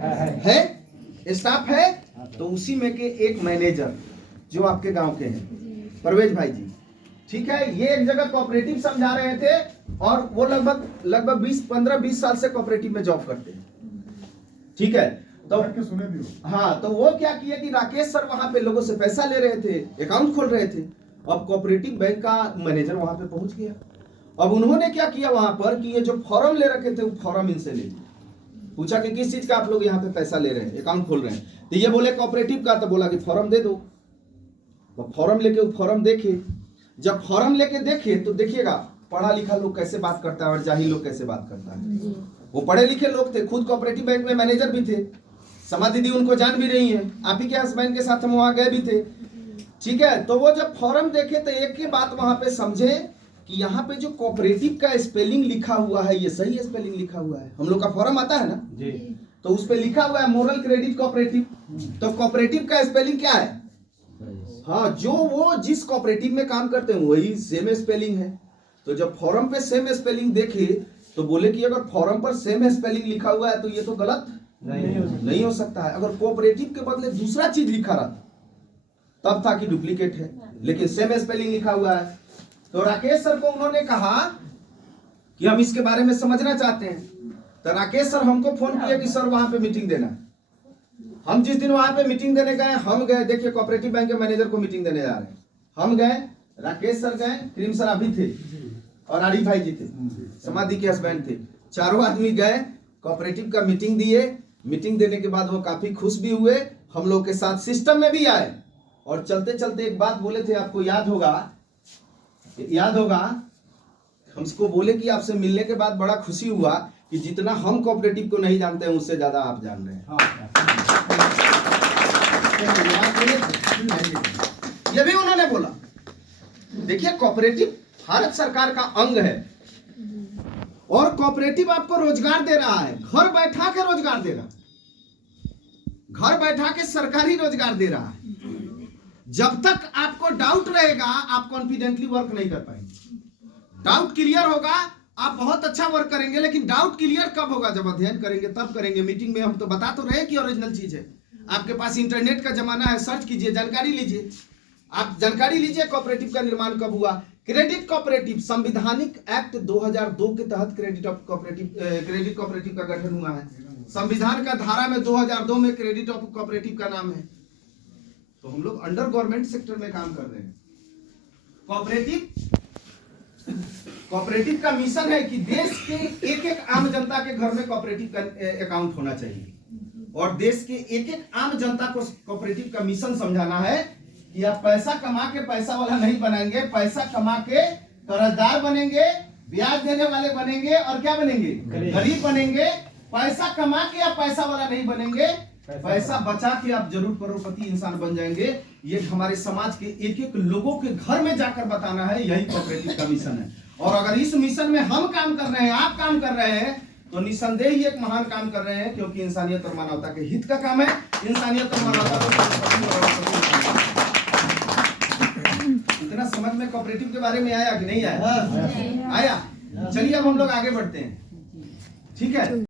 है स्टाफ है, तो उसी में के एक मैनेजर जो आपके गांव के हैं परवेज भाई जी, ठीक है। ये एक जगह कोऑपरेटिव समझा रहे थे और वो लगभग 15-20 साल से कोऑपरेटिव में जॉब करते हैं, ठीक है। तो सुने भी हाँ, तो वो क्या किया कि राकेश सर वहां पे लोगों से पैसा ले रहे थे, अकाउंट खोल रहे थे। अब कोऑपरेटिव बैंक का मैनेजर वहां पे पहुंच गया। अब उन्होंने क्या किया वहां पर कि ये जो फॉर्म ले रखे थे वो फॉर्म इनसे ले लिया। पूछा कि किस चीज का आप लोग यहाँ पे पैसा ले रहे हैं, अकाउंट खोल रहे हैं, तो ये बोले कोऑपरेटिव का। तो बोला कि फॉर्म दे दो। तो फॉर्म लेके वो फॉर्म देखे। जब फॉर्म लेके देखे तो देखिएगा पढ़ा लिखा लोग कैसे बात करता है और जाहिल लोग कैसे बात करता है। वो पढ़े लिखे लोग थे, खुद कोऑपरेटिव बैंक में मैनेजर भी थे। समा दीदी उनको जान भी रही है, आप ही के हस्बैंड के साथ हम वहां गए भी थे, ठीक है। तो वो जब फॉर्म देखे तो एक ही बात वहां पे समझे कि यहाँ पे जो कोऑपरेटिव का स्पेलिंग लिखा हुआ है ये सही स्पेलिंग लिखा हुआ है। हम लोग का फॉर्म आता है ना जी, तो उस पे लिखा हुआ है मोरल क्रेडिट कोऑपरेटिव। तो कोऑपरेटिव का स्पेलिंग क्या है? हाँ, जो वो जिस कोऑपरेटिव में काम करते हैं वही सेम स्पेलिंग है। तो जब फॉर्म पे सेम स्पेलिंग देखे तो बोले कि अगर फॉर्म पर सेम स्पेलिंग लिखा हुआ है तो ये तो गलत नहीं हो सकता है। अगर कोऑपरेटिव के बदले दूसरा चीज लिखा रहा तब था कि डुप्लीकेट है, लेकिन सेम स्पेलिंग लिखा हुआ है। तो राकेश सर को उन्होंने कहा कि हम इसके बारे में समझना चाहते हैं। तो राकेश सर हमको फोन किया कि सर वहां पे मीटिंग देना। हम जिस दिन वहां पे मीटिंग देने गए, हम गए, देखिए कोऑपरेटिव बैंक के मैनेजर को मीटिंग देने जा रहे हैं। हम गए, राकेश सर गए, क्रीम सर अभी थे और आरिफ भाई जी थे, समाधि के हस्बैंड थे। चारों आदमी गए, कोऑपरेटिव का मीटिंग दिए। मीटिंग देने के बाद वो काफी खुश भी हुए, हम लोग के साथ सिस्टम में भी आए। और चलते चलते एक बात बोले थे, आपको याद होगा हमको बोले कि आपसे मिलने के बाद बड़ा खुशी हुआ कि जितना हम कोऑपरेटिव को नहीं जानते हैं उससे ज्यादा आप जान रहे हैं। ये भी उन्होंने बोला। देखिए कोऑपरेटिव भारत सरकार का अंग है और कोऑपरेटिव आपको रोजगार दे रहा है, घर बैठा के रोजगार दे रहा है, घर बैठा के सरकारी रोजगार दे रहा है। जब तक आपको डाउट रहेगा आप कॉन्फिडेंटली वर्क नहीं कर पाएंगे। डाउट क्लियर होगा आप बहुत अच्छा वर्क करेंगे, लेकिन डाउट क्लियर कब होगा? जब अध्ययन करेंगे तब करेंगे। मीटिंग में हम तो बता तो रहे कि ओरिजिनल चीज है। आपके पास इंटरनेट का जमाना है, सर्च कीजिए, जानकारी लीजिए। आप जानकारी लीजिए कोऑपरेटिव का निर्माण कब हुआ। क्रेडिट कोऑपरेटिव संविधानिक एक्ट 2002 के तहत क्रेडिट कोऑपरेटिव का गठन हुआ है। संविधान का धारा में 2002 में क्रेडिट कोऑपरेटिव का नाम है। तो हम लोग अंडर गवर्नमेंट सेक्टर में काम कर रहे हैं। कोऑपरेटिव का मिशन है कि देश के एक एक आम जनता के घर में कोऑपरेटिव का अकाउंट होना चाहिए। और देश के एक एक आम जनता को कोऑपरेटिव का मिशन समझाना है कि आप पैसा कमा के पैसा वाला नहीं बनेंगे, पैसा कमा के कर्जदार बनेंगे, ब्याज देने वाले बनेंगे और क्या बनेंगे? गरीब बनेंगे। पैसा कमा के आप पैसा वाला नहीं बनेंगे, पैसा बचा के आप जरूर करोड़पति इंसान बन जाएंगे। ये हमारे समाज के एक एक लोगों के घर में जाकर बताना है, यही कोऑपरेटिव का मिशन है। और अगर इस मिशन में हम काम कर रहे हैं, आप काम कर रहे हैं, तो निसंदेह ही एक महान काम कर रहे हैं, क्योंकि इंसानियत और मानवता के हित का काम है। इंसानियत और मानवता इतना समझ में कोऑपरेटिव के बारे में आया कि नहीं आया? आया। चलिए अब हम लोग आगे बढ़ते हैं, ठीक है।